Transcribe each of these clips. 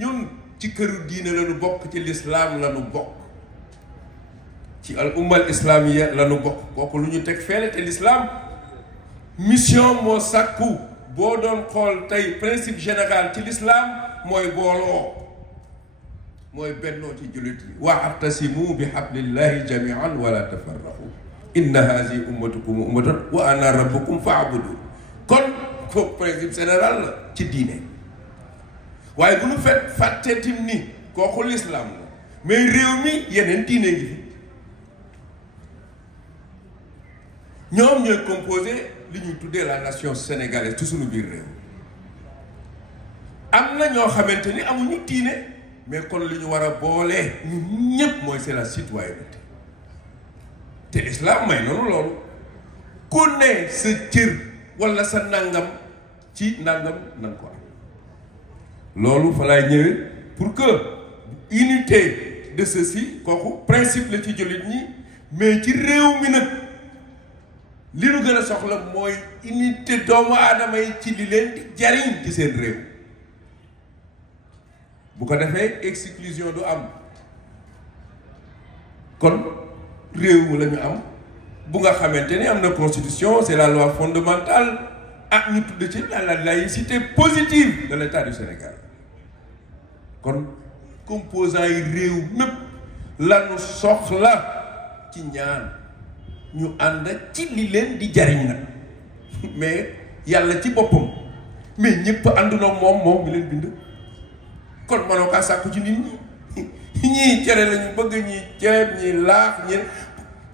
ñun ci këru diine la ñu bokk, ci l'islam la ñu bokk, ci al ummal islamiya la ñu bokk. kooku lu ñu teg feele. te l'islam mission moo sàkku boo doon xool tey principe général ci l'islam mooy booloo, mooy bennoo ci jullit yi. wa'tasimu bi hablillahi jami'an wala tafarraqu inna hazihi ummatukum ummatan wa ana rabbukum fa'budu. kon kooku principe général la ci diine. waaye bu ñu fàttee tim ni kooku l'islam la, mais réew mi yeneen diine ngi fi. ñoom ñooy composé li ñuy tuddee la nation sénégalaise ci suñu biir réew. am na ñoo xamante ni amuñu diine, mais kon li ñu war a boolee ñun ñëpp mooy c'est la citoyenneté. te islam may noonu loolu. ku ne sa cër walla sa nangam ci nangam na nga ko am. loolu fa laay ñëwee pour que unité de ceci kooku principe la ci jullit ñi, mais ci réew mi nag li nu gën a soxla mooy unité doomu aadama yi ci li leen di jariñ ci seen réew. bu ko defee exclusion du am. kon réew mi la ñu am bu nga xamante ni am na constitution, c'est la loi fondamentale, ak ñu tudd ci la laïcité positive de l'État du Sénégal. kon composants yi réew mépp la ñu soxla ci ñaan ñu ànd ci li leen di jariñ nag. mais yàlla ci boppam mais ñëpp ànduna moom mi leen bind. kon mënoo kaa sàkku ci nit ñi. ñii cere lañu bëgg, ñii ceeb, ñii laax, ñii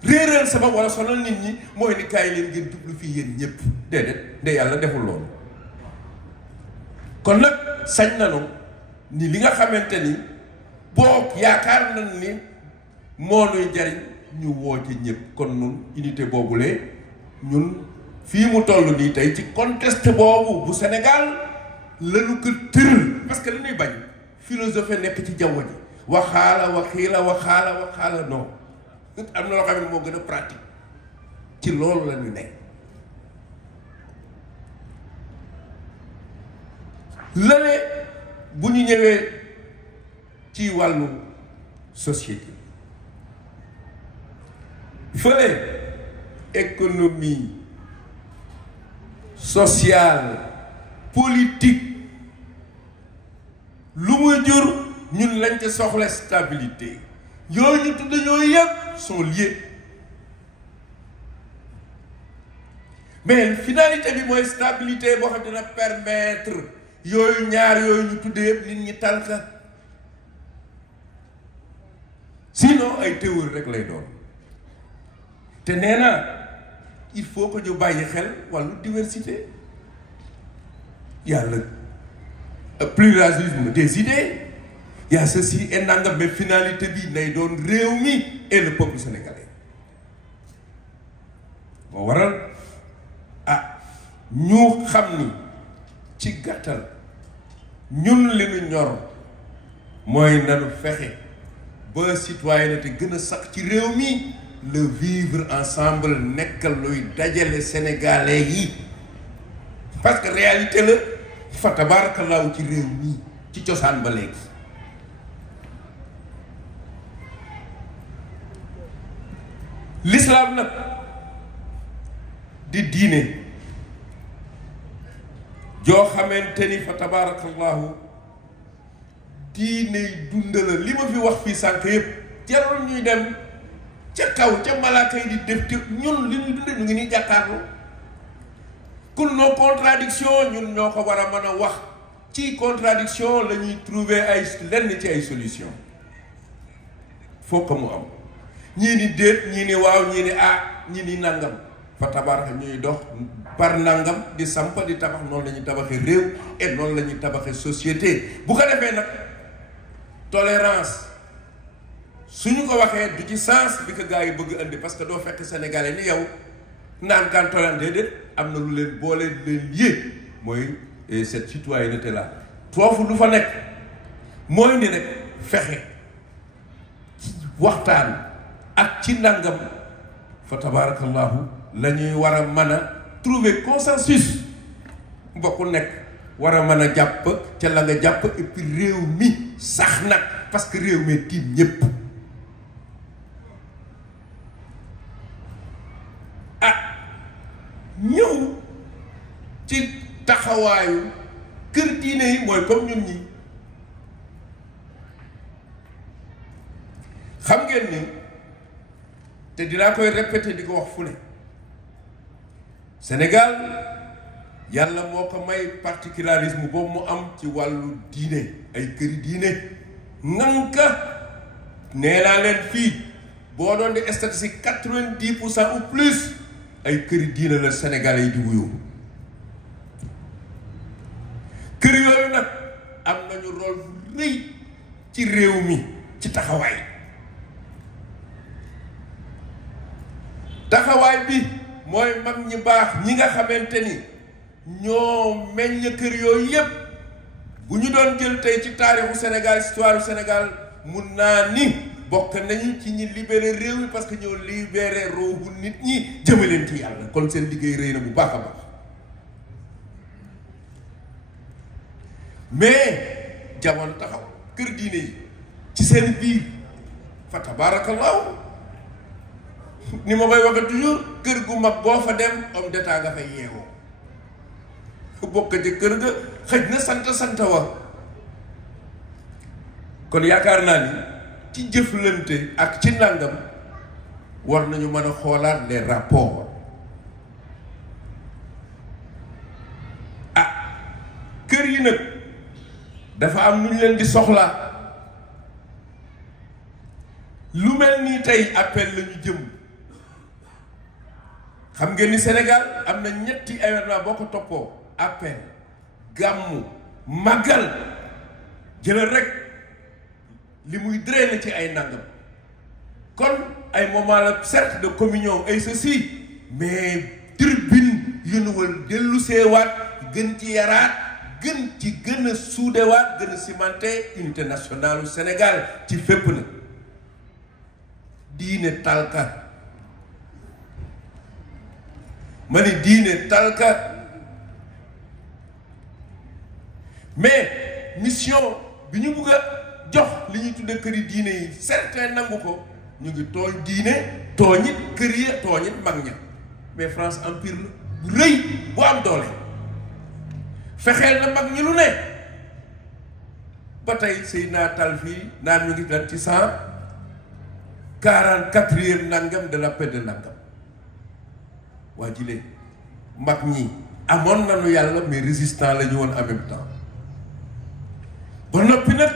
réeral sabab wala sonal nit ñi mooy ni kaay leen ngeen jublu fii yéen ñëpp. déedéet de yàlla deful loolu. kon nag sañ nanu ni li nga xamante ni boo yaakaar nañ ni moo nuy jariñ ñu woo ci ñëpp. kon nun unité boobule ñun fii mu toll nii tey ci contexte boobu bu Sénégal lañu ko tëral. parce que li ñuy bañ philosophie nekk ci jaww ji waxaala waxaala non am na loo xam ne moo gën a pratique. ci loolu la ñu nekk. lële bu ñu ñëwee ci wàllu société fële économie sociale politique lu muy jur ñun lañ ca soxla stabilité. yooyu ñu tudd ñooyu yëpp sont liés, mais finalité bi mooy stabilité boo xam dina permettre yooyu ñaar yooyu ñu tudd yëpp nit ñi tànka. sinon ay théorie rek lay doon. te nee na il faut que ñu bàyyi xel wàllu diversité. il y a le pluralisme des idées, il y a ceci et nangam, mais finalité bi nay doon réew mi et le peuple sénégalais. moo waral ñu xam ni ci gàttal ñun li ñu ñor mooy nanu fexe ba citoyenneté gën a sax ci réew mi. le vivre ensemble nekk luy dajale sénégalais yi. parce que réalité la fa tabaarakallaahu ci réew mi ci cosaan ba léegi. l'islam nag di diine joo xamante ni fa tabaarakallaahu diine dundala li ma fi wax fii sànq yëpp jarul ñuy dem ca kaw ca malaaka yi di def te ñun li ñuy dunde ñu ngi nii jàkkaarloo. kon nos contradictions ñun ñoo ko war a mën a wax. ci contradiction la ñuy trouver ay lenn ci ay solution faut que mu am. ñii ni déet ñii ni waaw ñii ni ñii ni nangam fa tabaaraka ñuy dox par nangam di samp di tabax noonu la ñuy tabaxee réew et noonu la ñuy tabaxee société. bu ko defee nag tolérance suñu ko waxee du ci sens bi ko gars yi bëgg indi parce que doo fekk sénégalais ni yow naan kan tolérance déedéet am na lu leen boole leen yéeg mooy cette citoyenneté là. foofu lu fa nekk mooy ni rek fexe waxtaan ak ci nangam fa tabaarakallahu la ñuy war a mën a trouver consensus mbokku nekk war a mën a jàpp ca la nga jàpp et puis réew mi sax nag parce que réew mi tiim ñépp ñëw ci taxawaayu kër diine yi mooy comme ñun ñi xam ngeen ni te dinaa koy répéter di ko wax fu ne Sénégal yàlla moo ko may particularisme boobu mu am ci wàllu diine ay këri diine nganka nee naa leen fii boo doon di statistique 90% ou plus ay këri diine la Sénégalais yi di wuyoo kër yooyu nag am nañu rôle bu rëy ci réew mi ci taxawaay bi mooy mag ñi baax ñi nga xamante ni ñoo meññ kër yooyu yépp bu ñu doon jël tey ci taarixu Sénégal histoire du Sénégal mun naa ni bokk nañu ci ñi libéré réew mi parce que ñoo libéré roobu nit ñi jëmaleen ci yàlla kon seen liggéey rëy na bu baax a baax mais jamono taxaw kër diine yi ci seen biir fa tabaarakallaahu ni ma koy waxe toujours kër gu mag boo fa dem homme d'état nga fay yeewoo bokk ci kër ga xëj na sant wa kon yaakaar naa ni ci jëflante ak ci nangam war nañu mën a xoolaat les rapports kër yi nag dafa am nu ñu leen di soxlaa lu mel nii tey appel la ñu jëm xam ngeen ni Sénégal am na ñetti événement boo ko toppoo appel gàmmu màggal jëlal rek li muy drainer ci ay nangam kon ay moment la certes de communion ay ceci mais tribune yu nu wal dellu seewaat gën ci yaraat gën a suudewaat gën a cimenté unité nationale u Sénégal ci fépp na diine talka ma ni diine talka mais mission bi ñu bugg a jox li ñuy tudde këri diine yi certains nangu ko ñu ngi tooñ diine tooñit kër yi tooñit mag ña mais France empire la bu rëy bu am doole fexeel na mag ñi lu ne ba tey Seydina Tal fii naan ñu ngi lan ci 144e nangam de la paix de nangam waa jilee mag ñi amoon nañu yàlla mais résistant la ñu woon en même temps ba noppi nag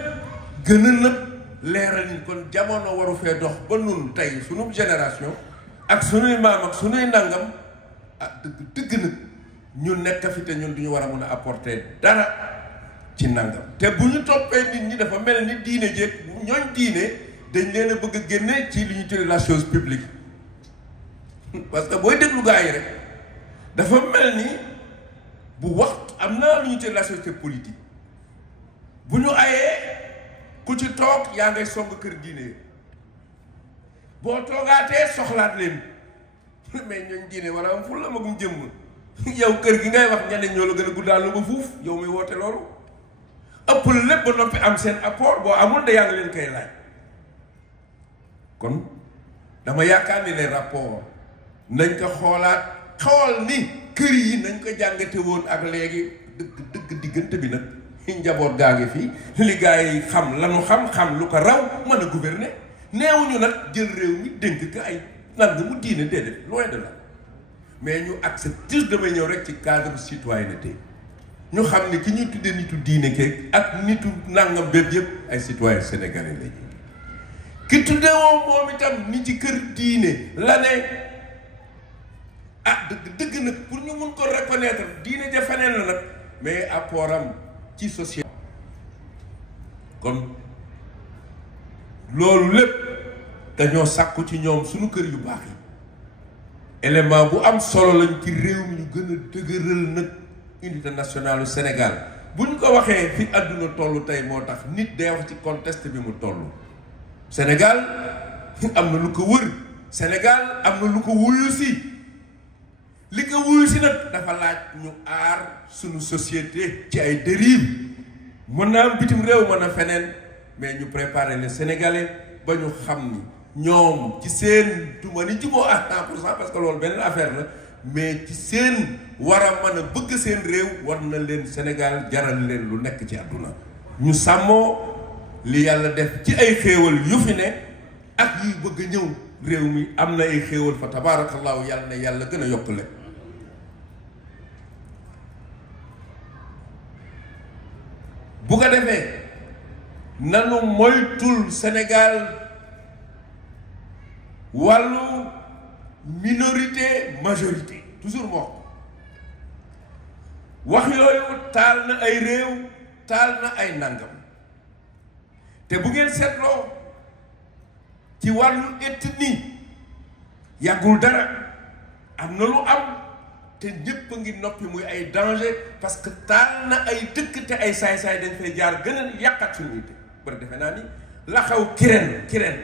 gën a nag leeral ni kon jamono waru fee dox ba nun tey sunu génération ak sunuy maam ak sunuy nangam dëgg nag ñu nekk fi te ñun du ñu war a mun a apporter dara ci nangam te bu ñu toppee nit ñi dafa mel ni diine jéeg ñooñ diine dañ leen a bëgg a génne ci li ñu tuddee la chose publique parce que booy déglu gaa yi rek dafa mel ni bu waxtu am na lu ñu tuddee la société politique bu ñu ayee ku ci toog yaa ngay song kër diine boo toogaatee soxlaat leen mais ñooñ diine wala am ful la magum jëmm yow kër gi ngay wax ñeneen ñoo la gën a guddaal lu ko fuuf yow muy woote loolu ëpp la lépp ba noppi am seen apport boo amul da yaa ngi leen koy laaj kon dama yaakaar ni les rapports nañ ko xoolaat xool ni kër yi nañ ko jàngate woon ak léegi dëgg diggante bi nag njaboot gaa ngi fii li gaa yi xam lanu xam lu ko raw mën a gouverner neewuñu nag jël réew mi dénk ko ay nan mu diine déedéet loin de là mais ñu accepte juste damay ñëw rek ci cadre citoyenneté ñu xam ne ki ñuy tuddee nitu diine keeg ak nitu nangam bépp yëpp ay citoyen sénégalais lañu ki tuddee woo moom itam ni ci kër diine la ne dëgg nag pour ñu mun ko reconnaître diine ja feneen la nag mais apportam ci société kon loolu lépp dañoo sàkku ci ñoom suñu kër yu baax yi élément bu am solo lañ ci réew mi ñu gën a dëgëral nag unité nationale du Sénégal bu ñu ko waxee fi àdduna toll tey moo tax nit day wax ci contexte bi mu toll Sénégal am na lu ko wër Sénégal am na lu ko wuyu si li ko wuyu si nag dafa laaj ñu aar suñu société ci ay dérive mën na am bitim réew mën a feneen mais ñu préparer les Sénégalais ba ñu xam ni ñoom ci seen duma ni juboo à 100% parce que loolu beneen affaire la mais ci seen war a mën a bëgg seen réew war na leen Sénégal jaral leen lu nekk ci àdduna ñu sàmmoo li yàlla def ci ay xéewal yu fi ne ak yi bëgg a ñëw réew mi am na ay xéewal fa tabaarakallaahu yàlla na yàlla gën a yokk leen bu ko defee nanu moytul Sénégal wàllu minorité majorité toujours moo wax yooyu taal na ay réew taal na ay nangam te bu ngeen seetloo ci wàllu ethnie yàggul dara am na lu am te ñëpp a ngi noppi muy ay danger parce que taal na ay dëkk te ay saay-saay dañ fay jaar gën a yàqat suñu te bari defe naa ni la xaw kireen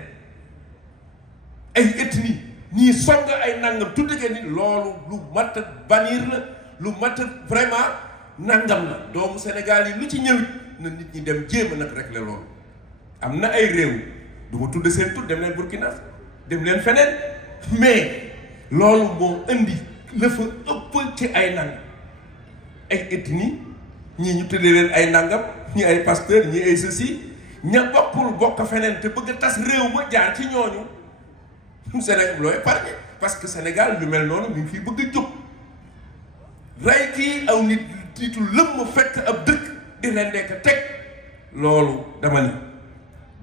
ay ethnie ñii song ay nangam tuddee ni loolu lu mat a bannir la lu mat a vraiment nangam la doomu Sénégal yi lu ci ñëwit na nit ñi dem jéem a nag rek la loolu am na ay réew du ma tudd seen tur dem leen Burkina dem leen feneen mais loolu moo indi la fa ëpp ci ay nangam ay ethnie ñii ñu tuddee leen ay nangam ñii ay pasteur ñii ay ceci ña bokkul bokk feneen te bëgg a tas réew ma jaar ci ñooñu Sénégal looy épargné parce que Sénégal lu mel noonu mi ngi fiy bëgg a jóg rey kii aw nit tiitu lëmm fekk ab dëkk di rendee ko teg loolu dama ni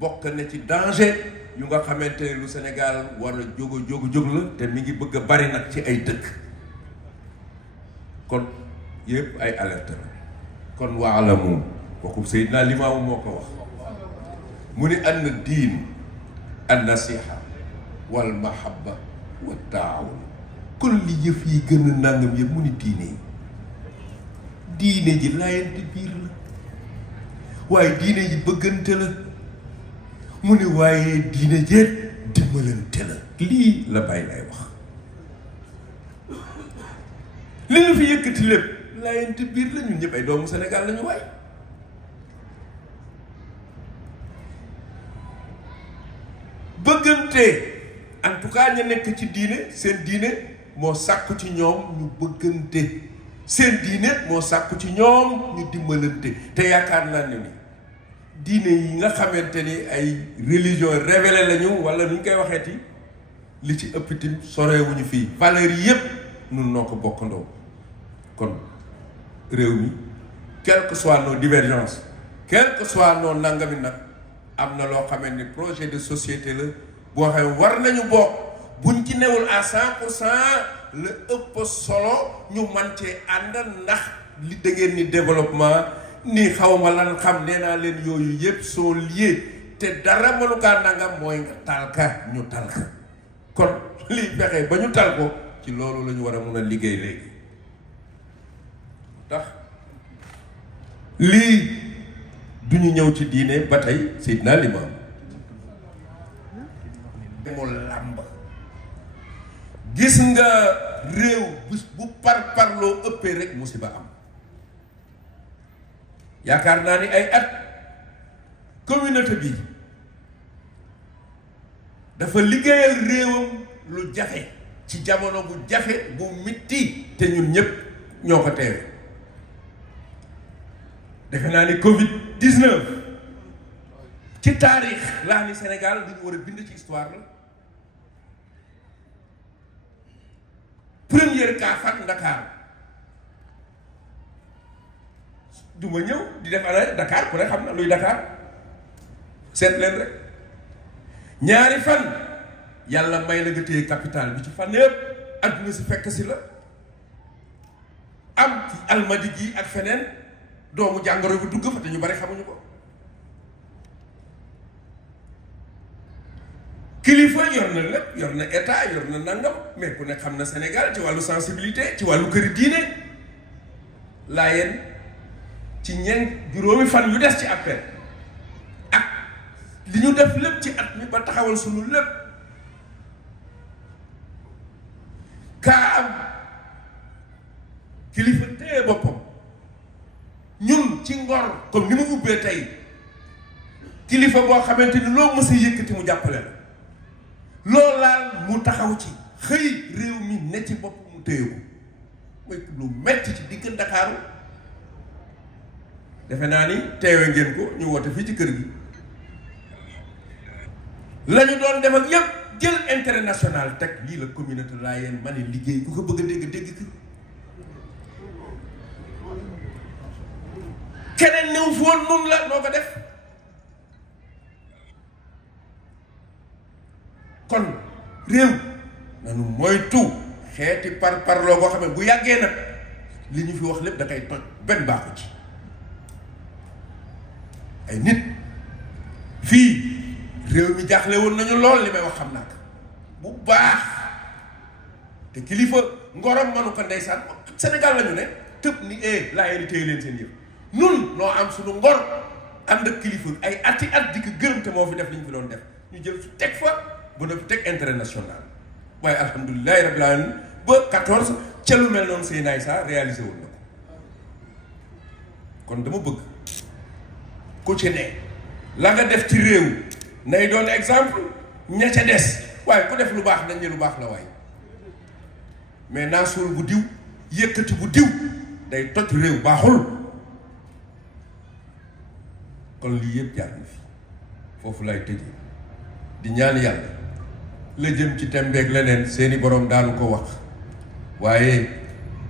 bokk na ci danger yu nga xamante ne lu Sénégal war a jóg la te mi ngi bëgg a bari nag ci ay dëkk kon yëpp ay alerte la kon waalamu waxu Seydina Limaamu moo ko wax mu ni ann diin an nasiha wal mahabba wa taawun kon li yëf yi gën a nangam yëpp mu ni diine ji laayante biir la waaye diine ji bëggante la mu ni waaye diine jeet dimbalante la lii la bàyyi lay wax li ñu fi yëkkati lépp laayante biir la ñun ñëpp ay doomu Sénégal la ñu waay bëggante en tout cas ñu nekk ci diine seen diine moo sàkku ci ñoom ñu bëggante seen diine moo sàkku ci ñoom ñu dimbalante te yaakaar naa ne ni diine yi nga xamante ni ay religion révélée lañu wala nu ñu koy waxeeti li ci ëpp itam sorewuñu fii valeurs yi yépp nun noo ko bokkandoo kon réew mi quelles que soient nos divergences quelles que soient nos nangami nag am na loo xamante ni projet de société la boo xam war nañu bokk buñ ci newul à 100% la ëpp solo ñu man cee ànd ndax li da ngeen ni développement ni xawma lan xam nee naa leen yooyu yëpp sont liés te dara mënu kaa nangam mooy nga talka ñu talka kon lii fexe ba ñu tal ko ci loolu la ñu war a mun a liggéey léegi tax lii du ñu ñëw ci diine ba tey Seydina Limaamu mu làmb gis nga réew bis bu parloo ëppee rek musiba am yaakaar naa ni ay at communauté bi dafa liggéeyal réewam lu jafe ci jamono bu jafe bu mitti te ñun ñëpp ñoo ko teewe defe naa ni Covid-19 ci taarix laa ni Sénégal li ñu war a bind ci histoire la premier cas fat Dakar du ma ñëw di def ana Dakar ku ne xam na luy Dakar seet leen rek ñaari fan yàlla may la nga téye capital bi ci fan yëpp adduna si fekk si la am ci almadi gi ak feneen doomu jàngoro bi dugg fa te ñu bari xamuñu ko kilifa yor na lépp yor na état yor na nangam mais ku ne xam na Sénégal ci wàllu sensibilité ci wàllu këri diine laa yéen ci juróomi fan yu des ci appel ak li ñu def lépp ci at mi ba taxawal sunu lépp kaa am ngor comme ni mu ubbee tey kilifa boo xamante ni loo mës a yëkkati mu jàppale la loolu laal mu taxaw ci xëy réew mi ne ci bopp mu téye ko mooy lu metti ci digg Ndakaaru defe naa ni teewe ngeen ko ñu woote fii ci kër gi la ñu doon def ak yépp jël intérêt national teg lii la communauté Layène ma ne liggéey ku ko bëgg a dégg ki keneen néew fi woon nun la noo ko def kon réew nanu moytu xeeti parloo boo xam ne bu yàggee nag li ñu fi wax lépp da koy toj benn baaxu ci ay nit fii réew mi jaaxle woon nañu lool li may wax xam naa ko bu baax te kilifa ngorom manu ko ndeysaan Sénégal la ñu ne tëb ni Layène téye leen seen yëf nun noo am suñu ngor ànd ak kilifa ay ati at di ko gërëm te moo fi def li ñu fi doon def ñu jël su teg fa ba na fi teg intérêt national waaye alhamdulilahi rabbil alamin ba 14 ca lu mel noonu Seydina Issa réalisé woon na ko kon dama bëgg ku ci ne la nga def ci réew nay doon exemple ña ca des waaye ku def lu baax nañ ne lu baax la waaye mais naa suul bu diw yëkkati bu diw day toj réew baaxul kon lii yëpp jaar na fi foofu lay tëjee di ñaan yàlla la jëm ci tembeeg leneen seeni borom daanu ko wax waaye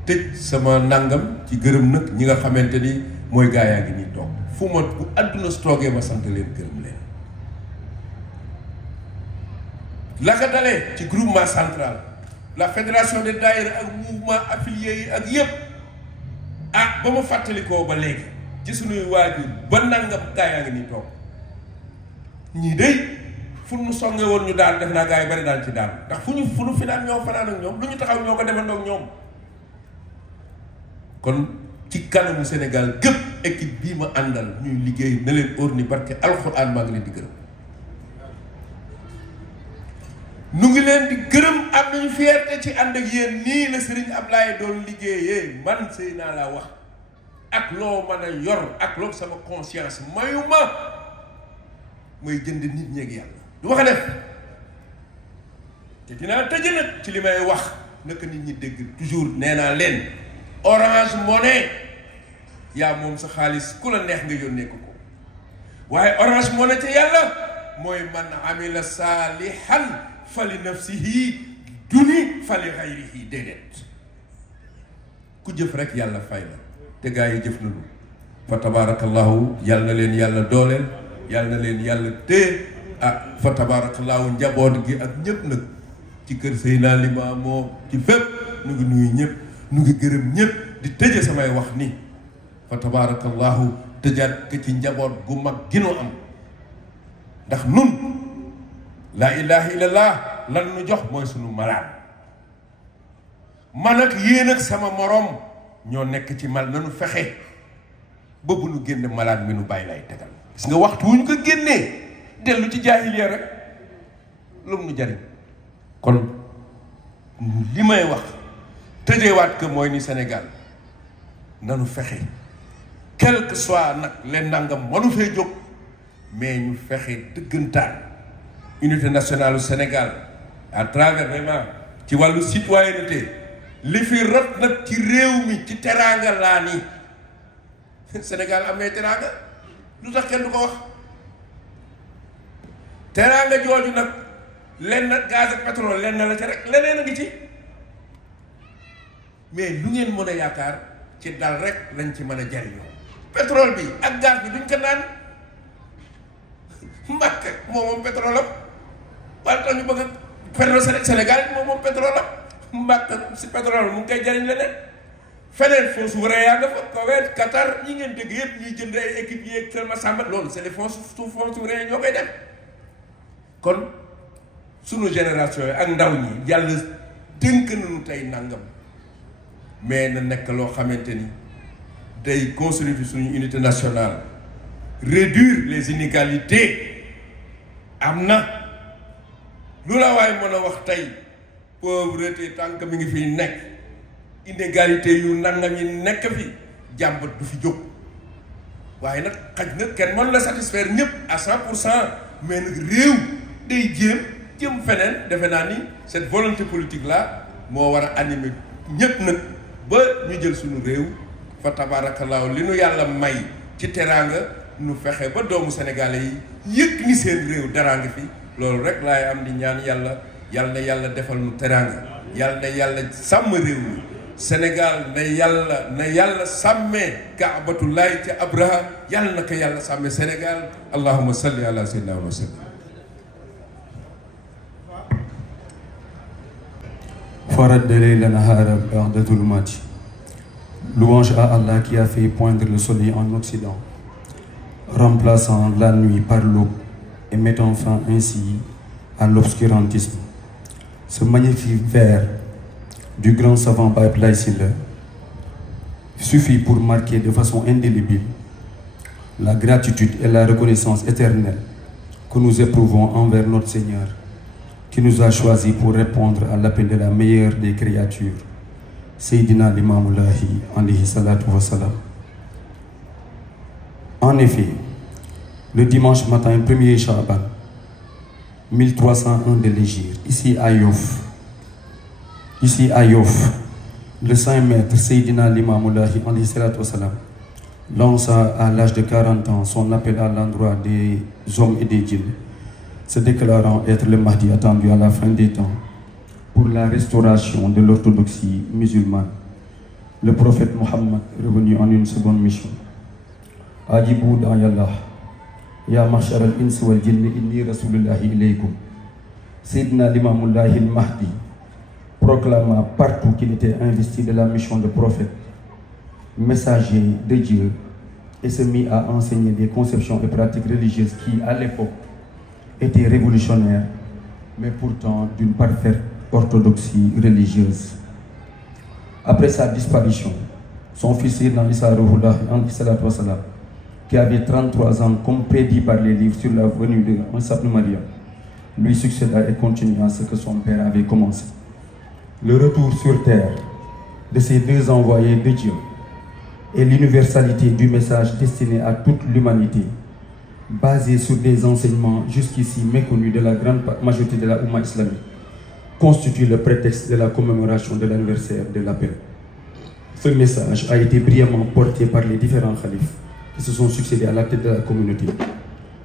tëj sama nangam ci gërëm nag ñi nga xamante ni mooy gaa yaa ngi nii toog fu ma bu àdduna si toogee ma sant leen gërëm leen la ko dalee ci groupement central la fédération des daïra ak mouvement affiliés yi ak yëpp ah ba ma fàttalikoo ba léegi ci suñuy waajur ba nangam gaa yaa ngi nii toog ñii day fu nu songe woon ñu daan def naa gaa yi bari daan ci daan ndax fu ñu fi daan ñoo fanaan ak ñoom lu ñu taxaw ñoo ko defandoo ak ñoom kon ci kanamu Sénégal gépp équipe bii ma àndal ñuy liggéey na leen óor ni barke alxuraan maa ngi leen di gërëm nu ngi leen di gërëm am nañu fierté ci ànd ak yéen nii la Serigne Ablaye doon liggéeyee man sëy naa laa wax ak loo mën a yor ak loo sama conscience mayuma mooy jënd nit ñeeg yàlla du ma ko def te dinaa tëj nag ci li may wax naka nit ñi dégg toujours nee naa leen Orange Money yaa moom sa xaalis ku la neex nga yónnee ko ko waaye Orange Money ca yàlla mooy man amila saalihan fali nafsihi duni fali xayrihi déedéet ku jëf rek yàlla fay la te gaa yi jëf nañu fa tabarakallahu yàlla na leen yàlla dooleel yàlla na leen yàlla téye ah fa tabarakallahu njaboot gi ak ñëpp nag ci kër Seydina Limaamu ci fépp nu ngi nuyu ñëpp nu ngi gërëm ñëpp di tëje samay wax ni fa tabarakallahu tëjaat ko ci njaboot gu mag gi nu am ndax nun laa ilaha illallah lan nu jox mooy sunu malade man ak yéen ak sama morom ñoo nekk ci mal nanu fexe ba bu nu génn malade mi nu bàyyi lay tegal gis nga waxtu wu ñu ko génnee dellu ci jaahiliya rek lu mu nu jariñ kon li may wax tëjewaat que mooy ni Sénégal nanu fexe quel que soit nag leen nangam manu fee jóg mais ñu fexe dëggantaan unité nationale du Sénégal à travers vraiment ci wàllu citoyenneté li fi rot nag ci réew mi ci teraanga laa ni Sénégal am nay teraanga lu tax kenn du ko wax teraanga jooju nag lenn gaz ak pétrole lenn la ca rek leneen a ngi ci mais lu ngeen mën a yaakaar ci dal rek lañ ci mën a jariñoo pétrole bi ak gaz bi duñ ko naan Mbàkke moom pétrole am wala tax ñu bëgg pétrole Sénégal moom pétrole am Mbàkke si pétrole mu ngi koy jariñ leneen feneen fonds souverain yaa nga fa Koweït Qatar ñi ngeen dégg yëpp ñuy jënd ay équipe yi ak Kër Samba loolu c'est les fonds souverains ñoo koy def kon sunu génération yi ak ndaw ñi yàlla dénk nañu tey nangam mais na nekk loo xamante ni day consolider suñu unité nationale réduire les inégalités am na lu la waay mën a wax tey pauvreté tànk mi ngi fiy nekk inégalité yu nangam yi nekk fi jàmbat du fi jóg waaye nag xaj na kenn mën la satisfaire ñëpp à 100%, mais nag réew day jëm feneen defe naa ni cette volonté politique là moo war a animer ñëpp nag ba ñu jël suñu réew fa tabaarakallaahu li nu yàlla may ci teraanga nu fexe ba doomu sénégalais yi yëg ni seen réew daraanga fi loolu rek laay am di ñaan yàlla yàlla defal nu teraanga yàlla sàmm réew mi Sénégal na yàlla sàmmee kaabatullahi ca Abraha yàlla na ko yàlla sàmmee Sénégal allahumma salli ala sayyidina wa sallam. Farad layla nahara ba'da dhulumati. Louange à Allah qui a fait poindre le soleil en Occident, remplaçant la nuit par l'aube et mettant fin ainsi à l'obscurantisme. Ce magnifique vers du grand savant Ablaye Sylla suffit pour marquer de façon indélébile la gratitude et la reconnaissance éternelle que nous éprouvons envers notre Seigneur qui nous a choisis pour répondre à l'appel de la meilleure des créatures, Seydina Limamoulahi alayhi salatu wa salam. En effet, le dimanche matin 1er Chaban 1301 de l'Hégire, ici à Yoff, le saint maître Seydina Limamoulahi alayhi salatu wa salam lança à l'âge de 40 ans son appel à l'endroit des hommes et des djinns, se déclarant être le Mahdi attendu à la fin des temps pour la restauration de l'orthodoxie musulmane. Le prophète Mohammed, revenu en une seconde mission. Ajibou da'yallah, ya ma'shar al-ins wal jinn inni rasulullahi ilaykum. Sayyidina Limamoulahi al-Mahdi proclama partout qu'il était investi de la mission de prophète, messager de Dieu, et se mit à enseigner des conceptions et pratiques religieuses qui, à l'époque, étaient révolutionnaires, mais pourtant d'une parfaite orthodoxie religieuse. Après sa disparition, son fils Sayyidina Isa Ruhullah, qui avait 33 ans, comme prédit par les livres sur la venue de Isa ibn Maryam, lui succéda et continua ce que son père avait commencé. Le retour sur terre de ces deux envoyés de Dieu et l'universalité du message destiné à toute l'humanité, basé sur des enseignements jusqu'ici méconnus de la grande majorité de la Oumma islamique, constitue le prétexte de la commémoration de l'anniversaire de la paix. Ce message a été brillamment porté par les différents khalifes qui se sont succédés à la tête de la communauté,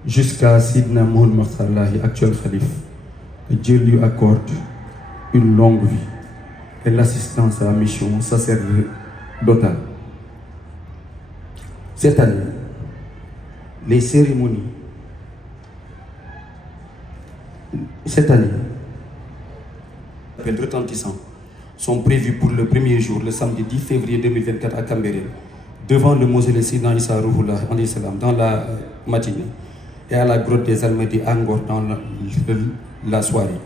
jusqu'à Sidna Mohamed Makhtarlahi, actuel khalif, que Dieu lui accorde une longue vie et l'assistance à la mission sacerdotale. Cette année, les cérémonies retentissants sont prévues pour le premier jour, le samedi 10 février 2024 à Cambérène, devant le mausolée Sayyidina Isa Ruhullah dans la matinée, et à la grotte des Almadies à Ngor dans la soirée.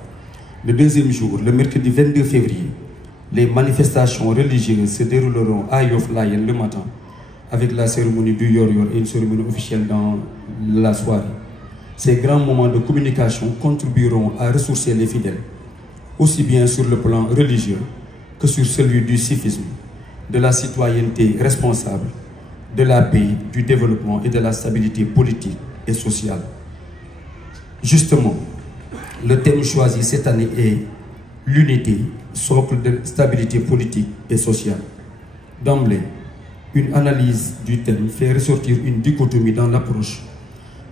Le deuxième jour, le mercredi 22 février, les manifestations religieuses se dérouleront à Yoff Layène le matin, avec la cérémonie du Yor-Yor et une cérémonie officielle dans la soirée. Ces grands moments de communication contribueront à ressourcer les fidèles, aussi bien sur le plan religieux que sur celui du civisme, de la citoyenneté responsable, de la paix, du développement et de la stabilité politique et sociale. Justement, le thème choisi cette année est l'unité, socle de stabilité politique et sociale. D'emblée, une analyse du thème fait ressortir une dichotomie dans l'approche,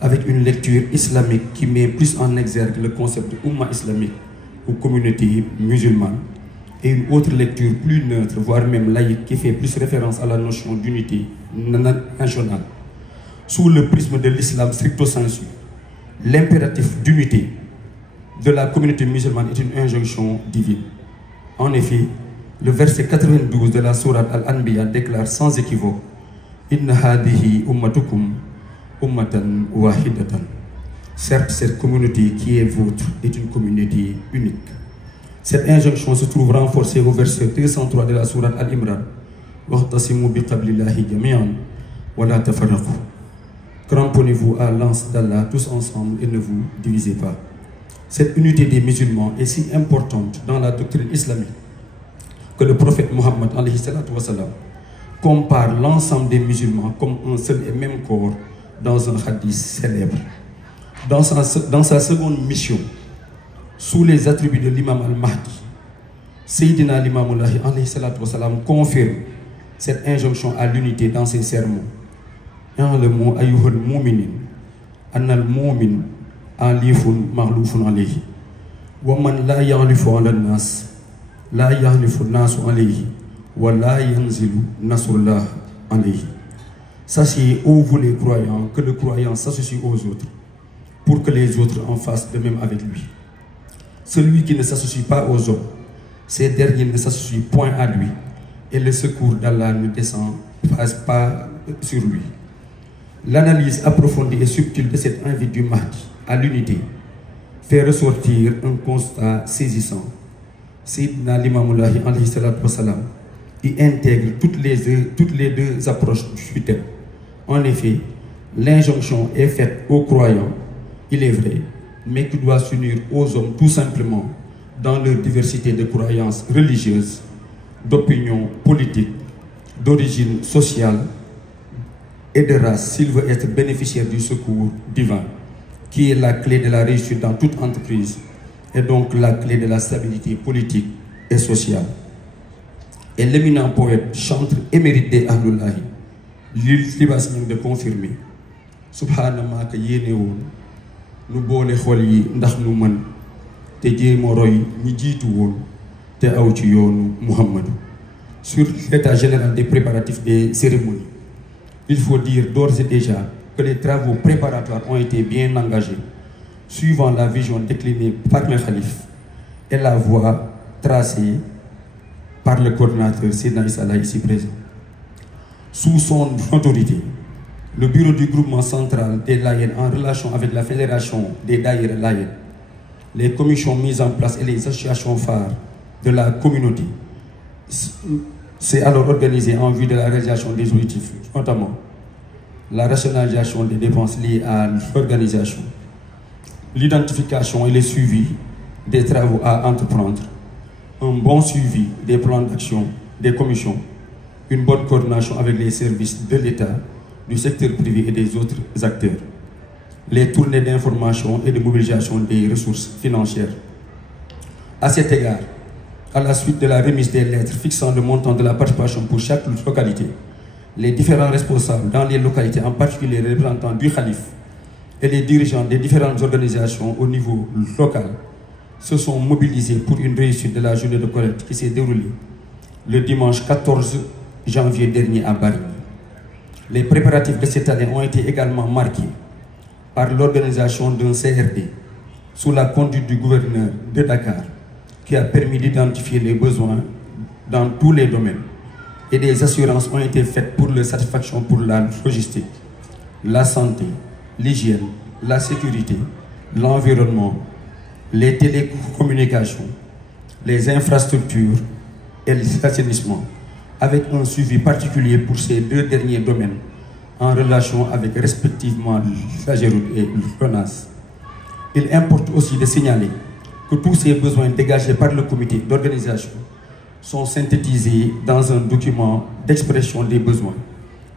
avec une lecture islamique qui met plus en exergue le concept de Oumma islamique ou communauté musulmane, et une autre lecture plus neutre, voire même laïque, qui fait plus référence à la notion d'unité nationale. Sous le prisme de l'islam stricto sensu, l'impératif d'unité de la communauté musulmane est une injonction divine. En effet, le verset 92 de la sourate Al-Anbiya déclare sans équivoque « Inna hadihi ummatukum ummatan wahidatan ». Certes, cette communauté qui est vôtre est une communauté unique. Cette injonction se trouve renforcée au verset 203 de la sourate Al-Imran « Wa'tasimu biqablillahi jami'an wa la tafarraqu ». Cramponnez-vous à l'anse d'Allah tous ensemble et ne vous divisez pas. Cette unité des musulmans est si importante dans la doctrine islamique que le prophète Mohammed compare l'ensemble des musulmans comme un seul et même corps dans un hadith célèbre. Dans sa seconde mission, sous les attributs de l'imam al-Mahdi, Sayyidina l'Imamullahi alayhi salatu wassalam confirme cette injonction à l'unité dans ses sermons. En le mot ayyuhal mu'minin, annal mu'min alifun ma'lufun alayhi, wa man la ya'lifu ala nas, la ya'lifu nasu alayhi, wa la yanzilu nasrullah alayhi. Sachez, ô vous les croyants, que le croyant s'associe aux autres, pour que les autres en fassent de même avec lui. Celui qui ne s'associe pas aux hommes, ces derniers ne s'associent point à lui, et le secours d'Allah ne descend pas sur lui. L'analyse approfondie et subtile de cette invite du Mahdi à l'unité fait ressortir un constat saisissant. Sayyidina l'Imamullahi alayhi salatu wassalam y intègre toutes les deux approches du thème. En effet, l'injonction est faite aux croyants, il est vrai, mais qui doit s'unir aux hommes tout simplement dans leur diversité de croyances religieuses, d'opinions politiques, d'origine sociale et de race, s'il veut être bénéficiaire du secours divin, qui est la clé de la réussite dans toute entreprise et donc la clé de la stabilité politique et sociale. Et l'éminent poète, chanteur émérite des Ahlullahi, Libaas Ñaŋ de confirmer subhanallah que yéene woon nu boole xol yi ndax nu mën te jéema roy ñi jiitu woon te aw ci yoonu Muhammadu. Sur l'état général des préparatifs des cérémonies, il faut dire d'ores et déjà que les travaux préparatoires ont été bien engagés, suivant la vision déclinée par le Khalif et la voie tracée par le coordinateur Seydina Issa Laye ici présent. Sous son autorité, le bureau du groupement central des Layènes, en relation avec la fédération des Daïra Layènes, les commissions mises en place et les associations phares de la communauté, s'est alors organisé en vue de la réalisation des objectifs, notamment la rationalisation des dépenses liées à l'organisation, l'identification et le suivi des travaux à entreprendre, un bon suivi des plans d'action des commissions, une bonne coordination avec les services de l'État, du secteur privé et des autres acteurs, les tournées d'information et de mobilisation des ressources financières. À cet égard, à la suite de la remise des lettres fixant le montant de la participation pour chaque localité, les différents responsables dans les localités, en particulier les représentants du Khalif et les dirigeants des différentes organisations au niveau local, se sont mobilisés pour une réussite de la journée de collecte qui s'est déroulée le dimanche 14 janvier dernier à Bargny. Les préparatifs de cette année ont été également marqués par l'organisation d'un CRD sous la conduite du gouverneur de Dakar, qui a permis d'identifier les besoins dans tous les domaines, et des assurances ont été faites pour leur satisfaction pour la logistique, la santé, l'hygiène, la sécurité, l'environnement, les télécommunications, les infrastructures et l'assainissement, avec un suivi particulier pour ces deux derniers domaines en relation avec respectivement l'AGEROUTE et l'ONAS. Il importe aussi de signaler que tous ces besoins dégagés par le comité d'organisation sont synthétisés dans un document d'expression des besoins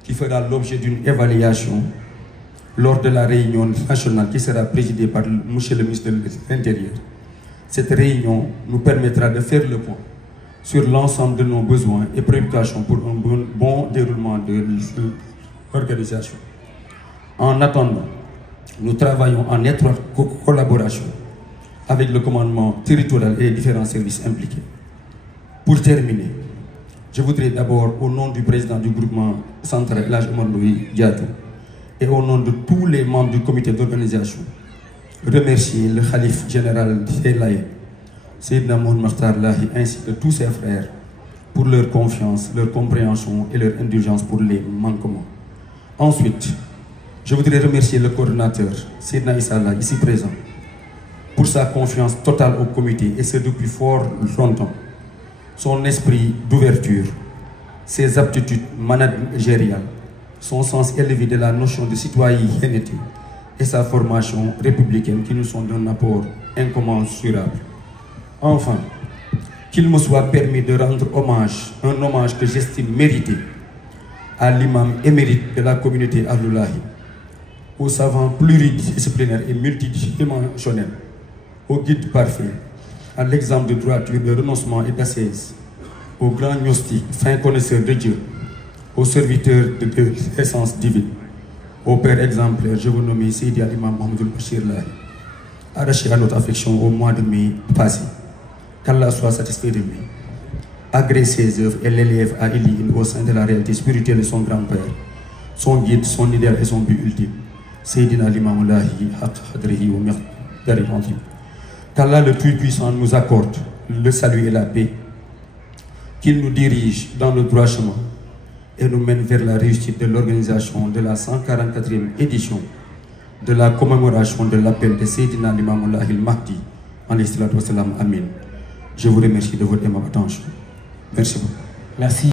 qui fera l'objet d'une évaluation lors de la réunion nationale qui sera présidée par M. le ministre de l'Intérieur. Cette réunion nous permettra de faire le point sur l'ensemble de nos besoins et préoccupations pour un bon déroulement de l'organisation. En attendant, nous travaillons en étroite collaboration avec le commandement territorial et les différents services impliqués. Pour terminer, je voudrais d'abord, au nom du président du groupement central, El Hadj Omar Ndoye Diatou, et au nom de tous les membres du comité d'organisation, remercier le Khalif général des Layènes, Seydina Mouhamed Makhtar Lahi, ainsi que tous ses frères, pour leur confiance, leur compréhension et leur indulgence pour les manquements. Ensuite, je voudrais remercier le coordinateur, Seydina Issa Laye, ici présent, pour sa confiance totale au comité, et ce depuis fort longtemps. Son esprit d'ouverture, ses aptitudes managériales, son sens élevé de la notion de citoyenneté et sa formation républicaine qui nous sont d'un apport incommensurable. Enfin, qu'il me soit permis de rendre hommage, un hommage que j'estime mérité, à l'imam émérite de la communauté Ahlullahi, aux savants pluridisciplinaires et multidimensionnels, au guide parfait, à l'exemple de droiture, de renoncement et d'ascèse, au grand gnostique, fin connaisseur de Dieu, au serviteur de l'essence divine, au père exemplaire, je vous nomme Seydi Al-Imam Mohamed Bachir Lahi, arraché à notre affection au mois de mai passé. Qu'Allah soit satisfait de lui, agrée ses œuvres et l'élève à Eline au sein de la réalité spirituelle de son grand-père, son guide, son idéal et son but ultime. Seydina Limamou Lahi, Haq Hadrihi wa Miqdari Azim. Qu'Allah le Tout-Puissant nous accorde le salut et la paix, qu'il nous dirige dans le droit chemin et nous mène vers la réussite de l'organisation de la 144e édition de la commémoration de l'appel de Seydina Limamou Lahi al-Mahdi, alayhi salatu wa salam, amin. Je vous remercie de votre aimable attention. Merci beaucoup. Merci.